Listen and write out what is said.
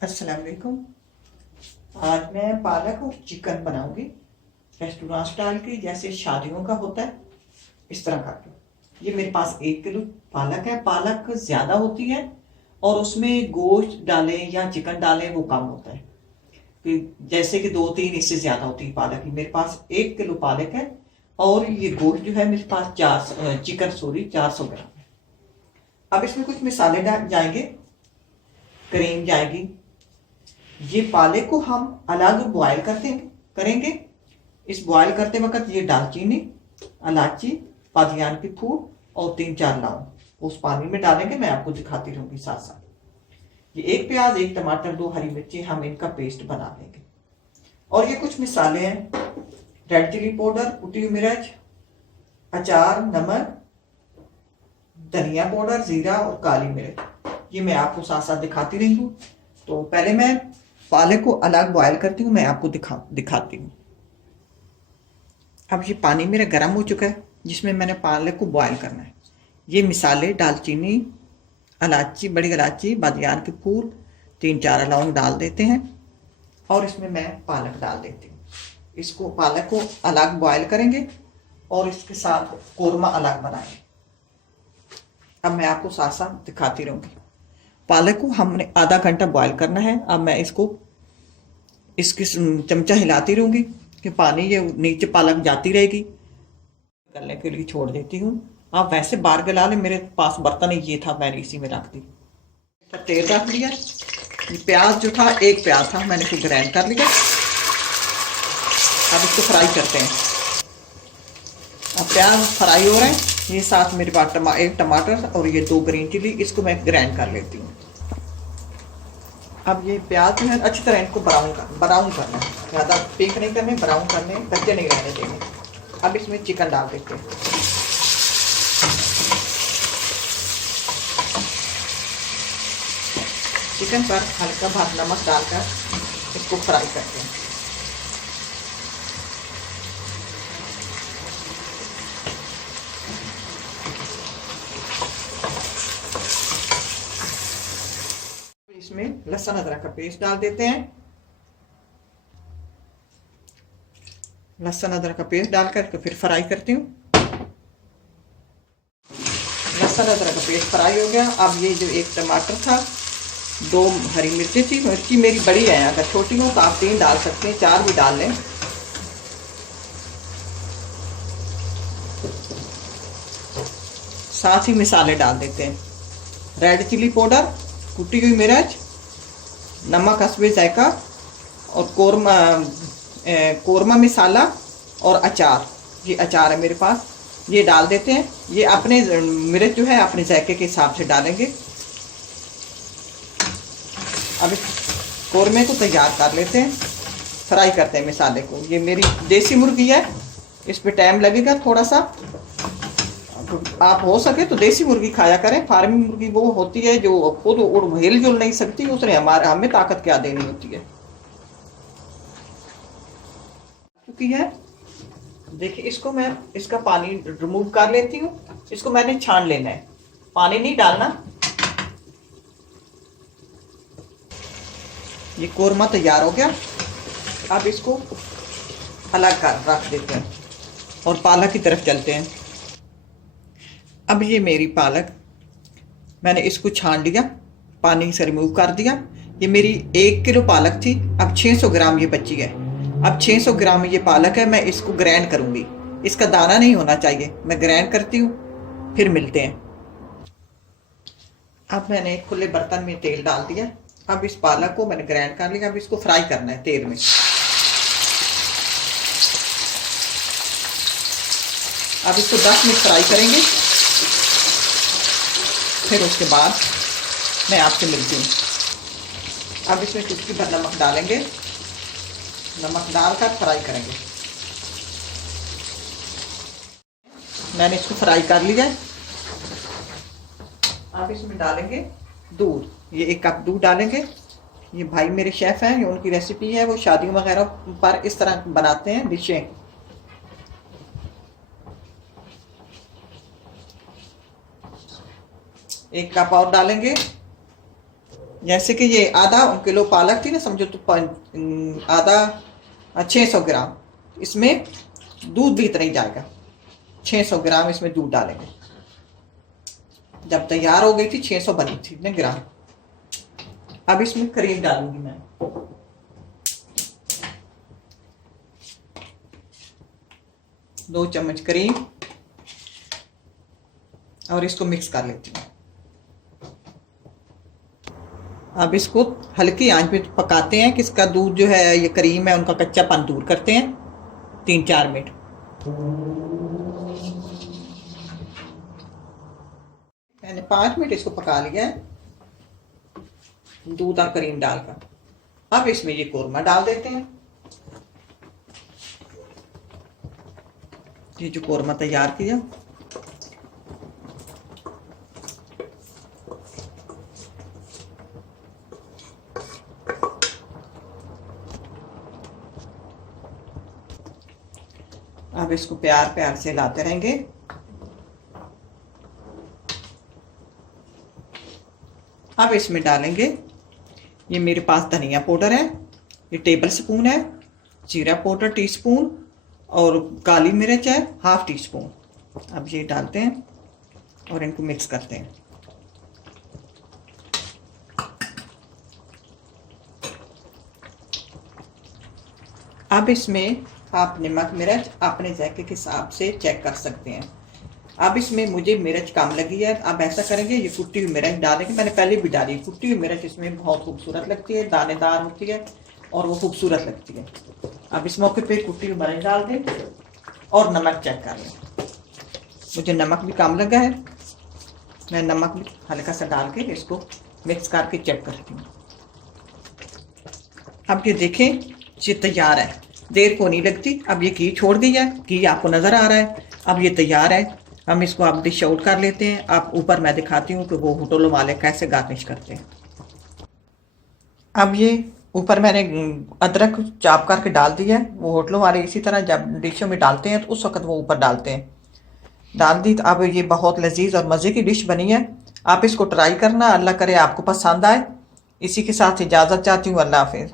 अस्सलाम वालेकुम। आज मैं पालक और चिकन बनाऊंगी रेस्टोरेंट स्टाइल की, जैसे शादियों का होता है इस तरह का। ये मेरे पास 1 किलो पालक है। पालक ज़्यादा होती है और उसमें गोश्त डालें या चिकन डालें वो कम होता है, कि जैसे कि 2-3 इससे ज़्यादा होती है पालक की। मेरे पास 1 किलो पालक है और ये गोश्त जो है मेरे पास 400 ग्राम है। अब इसमें कुछ मसाले डाल जाएंगे, क्रीम जाएगी। ये पालक को हम अलग बॉयल करेंगे। इस बॉयल करते वक्त ये दालचीनी, इलायची, बादियान की फूल और 3-4 लौंग उस पानी में डालेंगे। मैं आपको दिखाती रहूंगी साथ साथ। ये 1 प्याज, 1 टमाटर, 2 हरी मिर्ची हम इनका पेस्ट बना लेंगे। और ये कुछ मिसाले हैं, रेड चिली पाउडर, कुटी हुई मिर्च, अचार, नमक, धनिया पाउडर, जीरा और काली मिर्च। ये मैं आपको साथ साथ दिखाती रही हूँ। तो पहले मैं पालक को अलग बॉयल करती हूँ, मैं आपको दिखाती हूँ। अब ये पानी मेरा गर्म हो चुका है जिसमें मैंने पालक को बॉयल करना है। ये मिसाले दालचीनी, इलायची, बड़ी इलायची, बादियान के फूल, 3-4 लौंग डाल देते हैं और इसमें मैं पालक डाल देती हूँ। इसको पालक को अलग बॉयल करेंगे और इसके साथ कोरमा अलग बनाएंगे। अब मैं आपको साथ साथ दिखाती रहूँगी। पालक को हमने आधा घंटा बॉयल करना है। अब मैं इसकी चमचा हिलाती रहूँगी कि पानी ये नीचे पालक जाती रहेगी। गलने के लिए छोड़ देती हूँ। आप वैसे बाहर गला लें, मेरे पास बर्तन ये था, मैंने इसी में रख दी। तेल रख लिया। प्याज जो था, 1 प्याज था, मैंने इसको ग्राइंड कर लिया। अब इसको फ्राई करते हैं। अब प्याज फ्राई हो रहे हैं। ये साथ मेरे पास 1 टमाटर और ये 2 ग्रीन चिली, इसको मैं ग्राइंड कर लेती हूँ। अब ये प्याज जो है अच्छी तरह इनको ब्राउन करना है, ज़्यादा पिंक नहीं करने, ब्राउन करने, कच्चे नहीं रहने देंगे। अब इसमें चिकन डाल देते हैं। चिकन पर हल्का भाग नमक डालकर इसको फ्राई करते हैं। इसमें लहसुन अदरक का पेस्ट डाल देते हैं। लहसुन अदरक का पेस्ट डालकर तो फिर फ्राई करती हूँ। लहसुन अदरक का पेस्ट फ्राई हो गया। अब ये जो 1 टमाटर था, 2 हरी मिर्ची थी, मिर्ची मेरी बड़ी है, अगर छोटी हो तो आप 3 डाल सकते हैं, 4 भी डाल लें। साथ ही मसाले डाल देते हैं। रेड चिली पाउडर, कुटी हुई मिर्च, नमक हस्बे जायका और कोरमा मसाला और अचार। ये अचार है मेरे पास, ये डाल देते हैं। ये अपने मिर्च जो है अपने जायके के हिसाब से डालेंगे। अब इस कोरमे को तैयार कर लेते हैं, फ्राई करते हैं मसाले को। ये मेरी देसी मुर्गी है, इस पे टाइम लगेगा थोड़ा सा। आप हो सके तो देसी मुर्गी खाया करें। फार्मिंग मुर्गी वो होती है जो खुद हिल जुल नहीं सकती, उसने हमें ताकत क्या देनी होती है। चुकी है, देखिए इसको मैं इसका पानी रिमूव कर लेती हूँ। इसको मैंने छान लेना है, पानी नहीं डालना। ये कोरमा तैयार हो गया। अब इसको अलग कर रख देते हैं और पालक की तरफ चलते हैं। अब ये मेरी पालक, मैंने इसको छान लिया, पानी से रिमूव कर दिया। ये मेरी 1 किलो पालक थी, अब 600 ग्राम ये बची है। अब 600 ग्राम ये पालक है, मैं इसको ग्राइंड करूँगी। इसका दाना नहीं होना चाहिए। मैं ग्राइंड करती हूँ, फिर मिलते हैं। अब मैंने एक खुले बर्तन में तेल डाल दिया। अब इस पालक को मैंने ग्राइंड कर लिया। अब इसको फ्राई करना है तेल में। अब इसको 10 मिनट फ्राई करेंगे, फिर उसके बाद मैं आपसे मिलती हूँ। अब इसमें चुटकी भर नमक डालेंगे, नमक डालकर फ्राई करेंगे। मैंने इसको फ्राई कर लिया। अब इसमें डालेंगे दूध। ये 1 कप दूध डालेंगे। ये भाई मेरे शेफ़ हैं, ये उनकी रेसिपी है, वो शादियों वगैरह पर इस तरह बनाते हैं डिशें। एक कप और डालेंगे। जैसे कि ये आधा किलो पालक थी ना, समझो तो आधा 600 ग्राम, इसमें दूध भी इतना ही जाएगा। 600 ग्राम इसमें दूध डालेंगे। जब तैयार हो गई थी 600 बनी थी ना ग्राम। अब इसमें क्रीम डालूंगी मैं। 2 चम्मच क्रीम, और इसको मिक्स कर लेती हूँ। अब इसको हल्की आंच पे पकाते हैं कि इसका दूध जो है, ये क्रीम है, उनका कच्चापन दूर करते हैं 3-4 मिनट। मैंने 5 मिनट इसको पका लिया है दूध और क्रीम डालकर। अब इसमें ये कोरमा डाल देते हैं। ये जो कोरमा तैयार किया, अब इसको प्यार प्यार से लाते रहेंगे। अब इसमें डालेंगे, ये मेरे पास धनिया पाउडर है, ये टेबल स्पून है, जीरा पाउडर टीस्पून, और काली मिर्च है 1/2 टीस्पून। अब ये डालते हैं और इनको मिक्स करते हैं। अब इसमें आप नमक मिर्च अपने जायके के हिसाब से चेक कर सकते हैं। अब इसमें मुझे मिर्च कम लगी है। अब ऐसा करेंगे, ये कुटी हुई मिर्च डालेंगे। मैंने पहले भी डाली। कुटी हुई मिर्च इसमें बहुत खूबसूरत लगती है, दानेदार होती है और वो खूबसूरत लगती है। अब इस मौके पे कुटी हुई मिर्च डाल दें और नमक चेक कर लें। मुझे नमक भी कम लगा है, मैं नमक भी हल्का सा डाल के इसको मिक्स करके चेक करती हूँ। अब ये देखें, ये तैयार है, देर को नहीं लगती। अब ये घी छोड़ दिया है, घी आपको नज़र आ रहा है। अब ये तैयार है। हम इसको अब डिश आउट कर लेते हैं। अब ऊपर मैं दिखाती हूँ कि वो होटलों वाले कैसे गार्निश करते हैं। अब ये ऊपर मैंने अदरक चाप करके डाल दिया है। वो होटलों वाले इसी तरह जब डिशों में डालते हैं तो उस वक्त वो ऊपर डालते हैं। डाल दी। तो अब ये बहुत लजीज और मज़े की डिश बनी है। आप इसको ट्राई करना। अल्लाह करे आपको पसंद आए। इसी के साथ इजाज़त चाहती हूँ। अल्लाह हाफिज़।